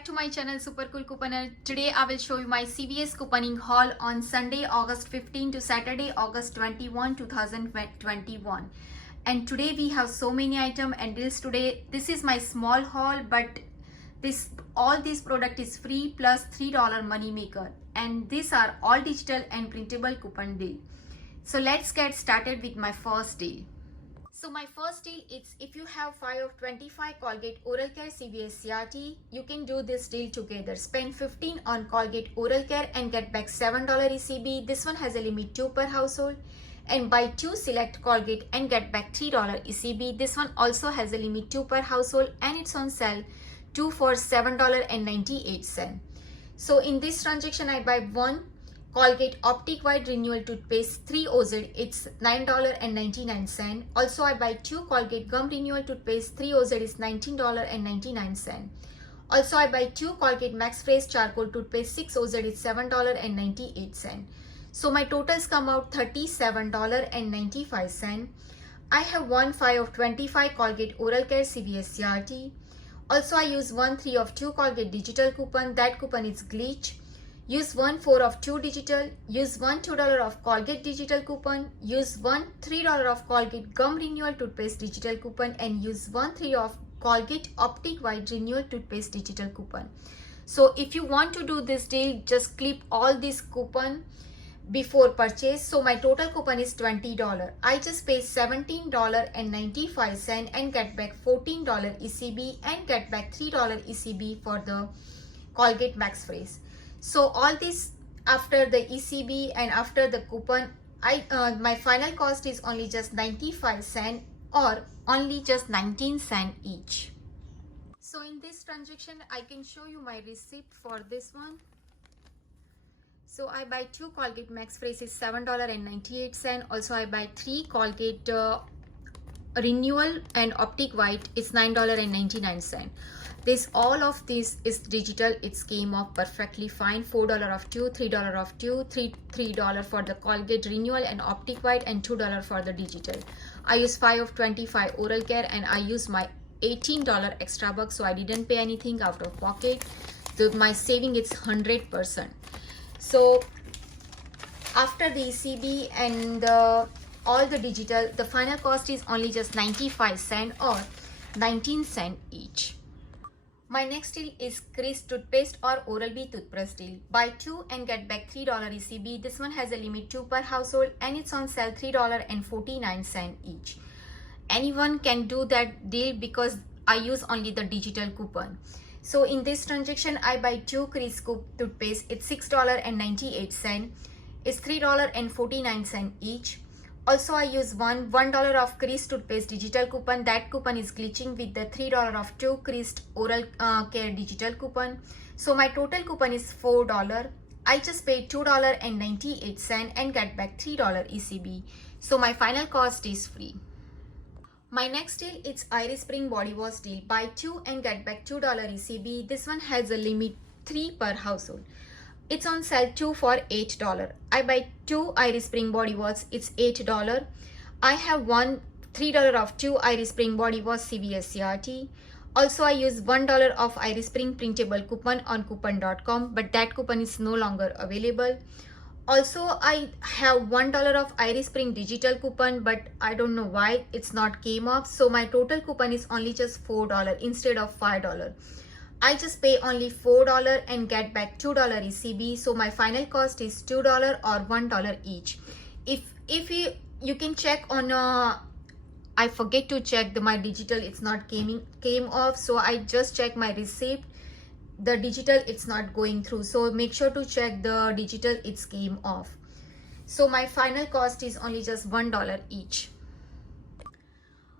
back to my channel Super Cool Couponer. Today I will show you my CVS couponing haul on Sunday August 15 to Saturday August 21 2021. And today we have so many items and deals today. This is my small haul, but all this product is free plus $3 money maker, and these are all digital and printable coupon deal. So let's get started with my first deal. So my first deal is if you have 5 of 25 Colgate Oral Care CVS CRT, you can do this deal together. Spend 15 on Colgate Oral Care and get back $7 ECB. This one has a limit 2 per household. And buy 2 select Colgate and get back $3 ECB. This one also has a limit 2 per household and it's on sale 2 for $7.98. So in this transaction I buy 1 Colgate Optic White Renewal Toothpaste 3 OZ, it's $9.99. Also I buy 2 Colgate Gum Renewal Toothpaste 3 OZ is $19.99. Also I buy 2 Colgate Max Fresh Charcoal Toothpaste 6 OZ is $7.98. So my totals come out $37.95. I have 1 5 of 25 Colgate Oral Care CVS CRT. Also I use 1 3 of 2 Colgate digital coupon. That coupon is glitch. Use 1 4 of 2 digital, use 1 $2 of Colgate digital coupon, use 1 $3 of Colgate Gum Renewal Toothpaste digital coupon, and use 1 3 of Colgate Optic White Renewal Toothpaste digital coupon. So if you want to do this deal, just clip all this coupon before purchase. So my total coupon is $20. I just pay $17.95 and get back $14 ECB and get back $3 ECB for the Colgate Max Fresh. So all this after the ECB and after the coupon, my final cost is only just 95 cents or only just 19 cents each. So in this transaction, I can show you my receipt for this one. So I buy 2 Colgate Max Fresh is $7.98. Also I buy 3 Colgate Renewal and Optic White is $9.99. All of this is digital. It came off perfectly fine. $4 of 2, $3 of 2, $3 for the Colgate Renewal and Optic White, and $2 for the digital. I use 5 of 25 Oral Care and I use my $18 extra bucks, so I didn't pay anything out of pocket. So my saving is 100%. So after the ECB and all the digital, the final cost is only just 95 cents or 19 cents each. My next deal is Crest Toothpaste or Oral-B Toothbrush deal. Buy 2 and get back $3 ECB. This one has a limit 2 per household and it's on sale $3.49 each. Anyone can do that deal because I use only the digital coupon. So in this transaction, I buy 2 Crest Toothpaste. It's $6.98. It's $3.49 each. Also, I use $1 of Crest Toothpaste digital coupon. That coupon is glitching with the $3 of 2 Crest Oral Care digital coupon. So my total coupon is $4. I just paid $2.98 and get back $3 ECB. So my final cost is free. My next deal is Irish Spring Body Wash deal. Buy 2 and get back $2 ECB. This one has a limit 3 per household. It's on sale 2 for $8. I buy 2 Irish Spring Body Wash. It's $8. I have $3 of 2 Irish Spring Body Wash CVS CRT. Also, I use $1 of Irish Spring printable coupon on coupon.com, but that coupon is no longer available. Also, I have $1 of Irish Spring digital coupon, but I don't know why it's not came off. So my total coupon is only just $4 instead of $5. I just pay only $4 and get back $2 ECB. So my final cost is $2 or $1 each. If you can check on I forget to check my digital, it's not came off. So I just check my receipt. The digital, it's not going through. So make sure to check the digital, it's came off. So my final cost is only just $1 each.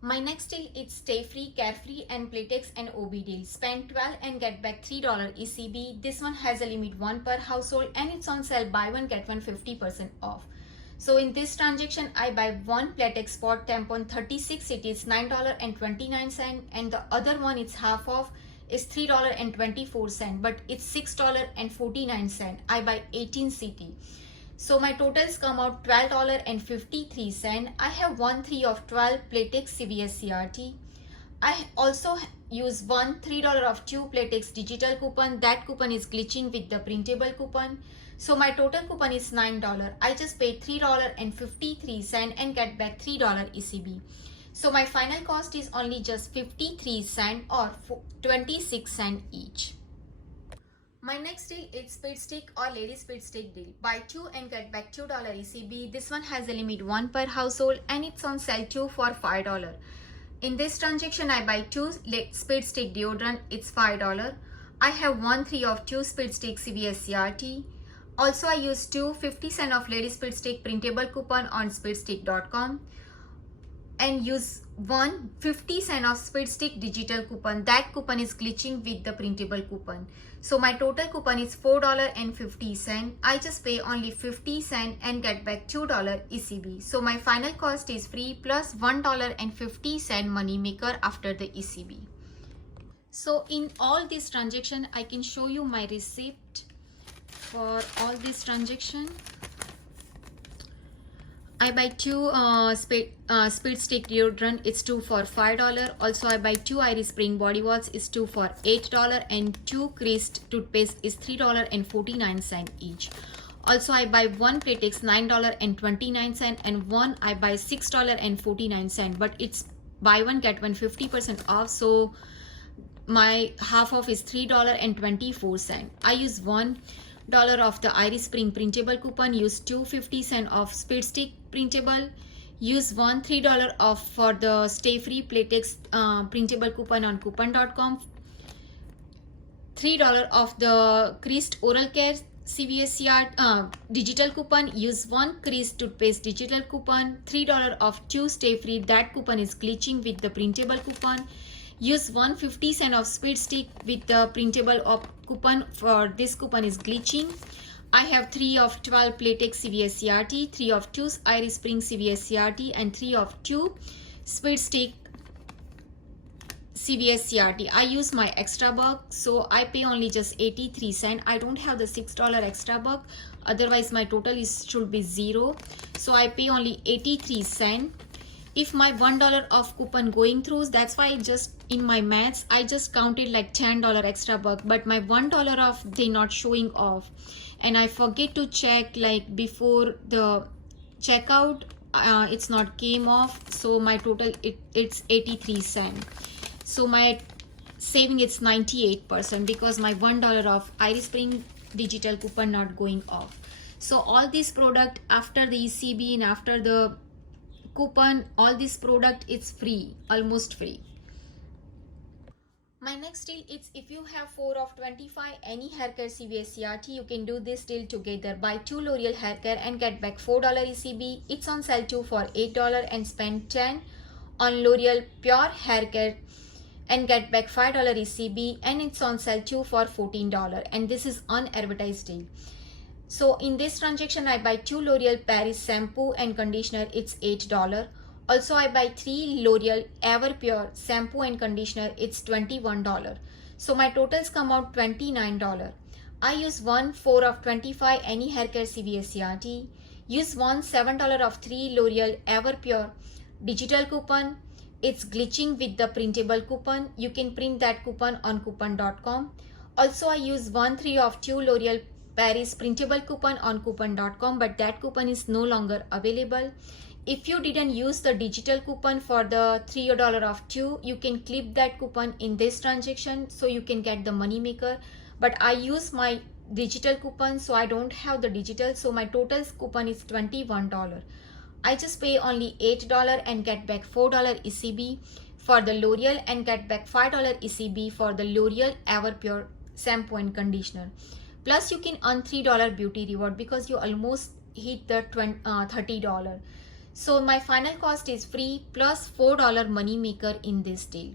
My next deal is Stay Free, Carefree and Playtex and OB deal. Spend 12 and get back $3 ECB. This one has a limit 1 per household and it's on sale buy 1 get 1 50% off. So in this transaction, I buy 1 Playtex Spot Tampon 36. It is $9.29 and the other one is half off. Is $3.24, but it's $6.49. I buy 18 CT. So my totals come out $12.53. I have 1 3 of 12 Playtex CVS CRT. I also use one $3 of two Playtex digital coupon. That coupon is glitching with the printable coupon. So my total coupon is $9. I just paid $3.53 and get back $3 ECB. So my final cost is only just 53 cents or 26 cents each. My next deal is Speed Stick or Lady Speed Stick deal. Buy 2 and get back $2 ECB. This one has a limit 1 per household and it's on sale 2 for $5. In this transaction, I buy 2 Speed Stick deodorant, it's $5. I have 1/3 of 2 Speed Stick CVS CRT. Also, I use 50 cents of Lady Speed Stick printable coupon on speedstick.com and use 50 cents of Speed Stick digital coupon. That coupon is glitching with the printable coupon. So my total coupon is $4.50. I just pay only 50 cents and get back $2 ECB. So my final cost is free plus $1.50 money maker after the ECB. So in all this transaction, I can show you my receipt for all this transaction. I buy 2 Speed Stick deodorant, it's 2 for $5. Also, I buy 2 Iris Spring body wash, it's 2 for $8. And 2 Crest toothpaste is $3.49 each. Also, I buy 1 Playtex $9.29 and 1 I buy $6.49. But it's buy one get one 50% off. So my half off is $3.24. I use $1 of the Iris Spring printable coupon, use 250 cents of Speed Stick printable, use $3 off for the Stay Free Playtex printable coupon on coupon.com, $3 of the Crest Oral Care CVS digital coupon, use 1 Crest toothpaste digital coupon, $3 of 2 Stay Free, that coupon is glitching with the printable coupon. Use 150 cents of Speed Stick with the printable coupon, for this coupon is glitching. I have 3 of 12 Playtex CVS CRT, 3 of 2 Iris Spring CVS CRT and 3 of 2 Speed Stick CVS CRT. I use my extra buck, so I pay only just 83 cents. I don't have the $6 extra buck, otherwise my total should be 0. So I pay only 83 cents. If my $1 off coupon going through, that's why just in my maths I just counted like $10 extra buck, but my $1 off they not showing off, and I forget to check like before the checkout, it's not came off. So my total it's 83 cents. So my saving it's 98% because my $1 off Iris Spring digital coupon not going off. So all this product after the ECB and after the coupon, all this product it's free, almost free. My next deal is if you have 4 of 25 any hair care CVS CRT, you can do this deal together. Buy 2 L'Oreal hair care and get back $4 ECB. It's on sale 2 for $8 and spend 10 on L'Oreal Pure hair care and get back $5 ECB, and it's on sale 2 for $14, and this is unadvertised deal. So in this transaction, I buy 2 L'Oreal Paris shampoo and conditioner, it's $8. Also, I buy 3 L'Oreal Everpure shampoo and conditioner, it's $21. So my totals come out $29. I use 4 of 25 any hair care CVS CRT. Use $7 of 3 L'Oreal Everpure digital coupon. It's glitching with the printable coupon. You can print that coupon on coupon.com. Also, I use 1/3 of 2 L'Oreal Paris printable coupon on coupon.com, but that coupon is no longer available. If you didn't use the digital coupon for the $3 off 2, you can clip that coupon in this transaction so you can get the money maker. But I use my digital coupon, so I don't have the digital, so my total coupon is $21. I just pay only $8 and get back $4 ECB for the L'Oreal and get back $5 ECB for the L'Oreal Everpure shampoo and conditioner. Plus you can earn $3 beauty reward because you almost hit the $30. So my final cost is free plus $4 money maker in this deal.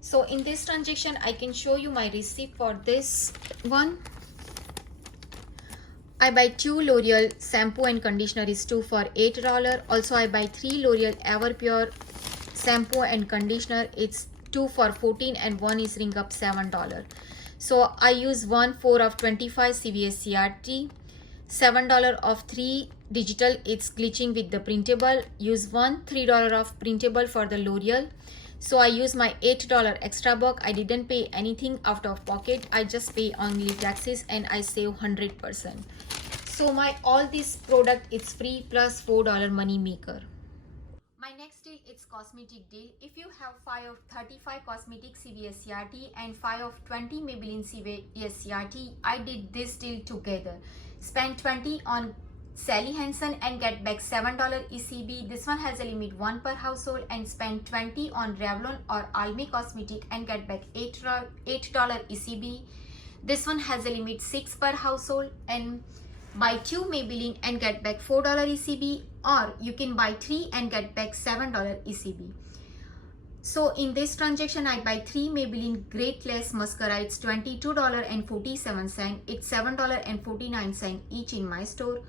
So in this transaction, I can show you my receipt for this one. I buy 2 L'Oreal shampoo and conditioner is 2 for $8. Also, I buy 3 L'Oreal Everpure shampoo and conditioner. It's 2 for $14 and 1 is ring up $7. So I use 4 of 25 CVS CRT, $7 of 3 digital. It's glitching with the printable. Use $3 of printable for the L'Oreal. So I use my $8 extra buck. I didn't pay anything out of pocket. I just pay only taxes and I save 100%. So my all this product is free plus $4 money maker. My next deal is cosmetic deal. If you have 5 of 35 cosmetic CVS CRT and 5 of 20 Maybelline CVS CRT, I did this deal together. Spend 20 on Sally Hansen and get back $7 ECB. This one has a limit 1 per household, and spend 20 on Revlon or Almay Cosmetic and get back $8 ECB. This one has a limit 6 per household, and buy 2 Maybelline and get back $4 ECB, or you can buy 3 and get back $7 ECB. So in this transaction, I buy 3 Maybelline Great Lace Mascara. It's $22.47. It's $7.49 each in my store.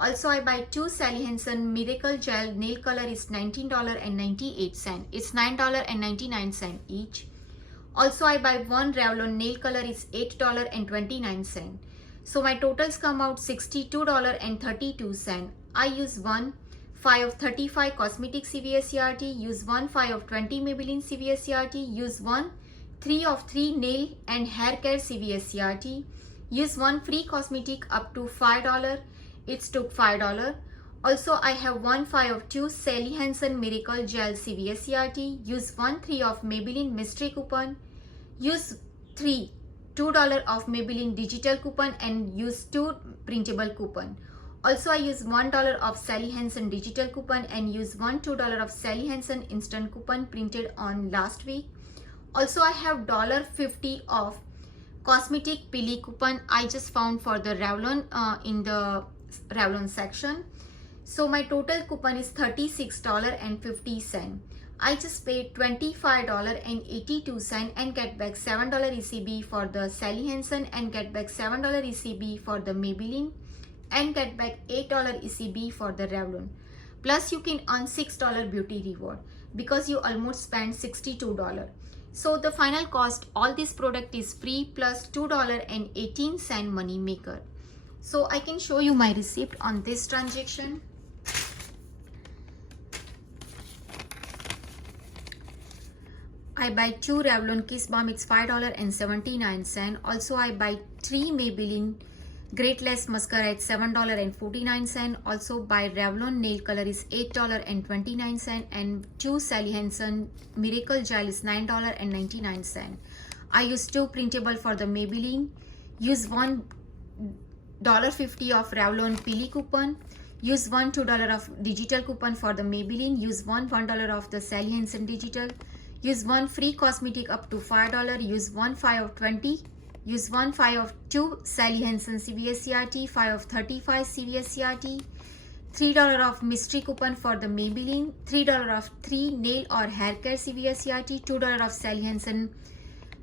Also, I buy 2 Sally Hansen Miracle Gel Nail Color. It's $19.98. It's $9.99 each. Also, I buy 1 Revlon Nail Color. It's $8.29. So my totals come out $62.32. I use 1 5 of 35 cosmetic CVS CRT, use 1 5 of 20 Maybelline CVS CRT, use 1 3 of 3 nail and hair care CVS CRT, use 1 free cosmetic up to $5. It's took $5. Also, I have 1 5 of 2 Sally Hansen Miracle Gel CVS CRT, use 1 3 of Maybelline Mystery coupon, use 3 $2 of Maybelline digital coupon, and use 2 printable coupon. Also, I use $1 of Sally Hansen digital coupon and use $2 of Sally Hansen instant coupon printed on last week. Also, I have $1.50 of cosmetic Pili coupon I just found for the Revlon in the Revlon section. So my total coupon is $36.50. I just paid $25.82 and get back $7 ECB for the Sally Hansen and get back $7 ECB for the Maybelline and get back $8 ECB for the Revlon. Plus you can earn $6 beauty reward because you almost spend $62. So the final cost, all this product is free plus $2.18 money maker. So I can show you my receipt on this transaction. I buy 2 Revlon Kiss Balm, it's $5.79. Also, I buy 3 Maybelline Great Lace Mascara at $7.49. Also, buy Revlon Nail Color is $8.29 and 2 Sally Hansen Miracle Gel is $9.99. I use 2 printable for the Maybelline. Use $1.50 of Revlon Pili coupon. Use $2 of digital coupon for the Maybelline. Use $1 of the Sally Hansen digital. Use 1 free cosmetic up to $5. Use 1 5 of 20. Use 1 5 of 2 Sally Hansen CVS CRT, 5 of 35 CVS CRT, $3 of mystery coupon for the Maybelline, $3 of 3 nail or hair care CVS CRT, $2 of Sally Hansen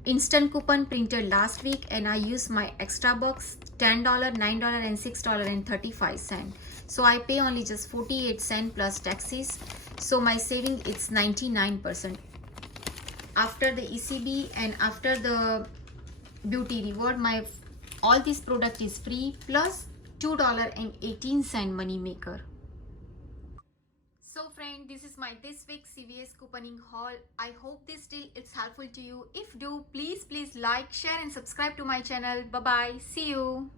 instant coupon printed last week, and I use my extra box $10, $9 and $6.35. So I pay only just 48 cents plus taxes. So my saving is 99%. After the ECB and after the beauty reward, my all this product is free plus $2.18 money maker. So friend, this is my this week CVS couponing haul. I hope this deal is helpful to you. If do, please like, share and subscribe to my channel. Bye bye. See you.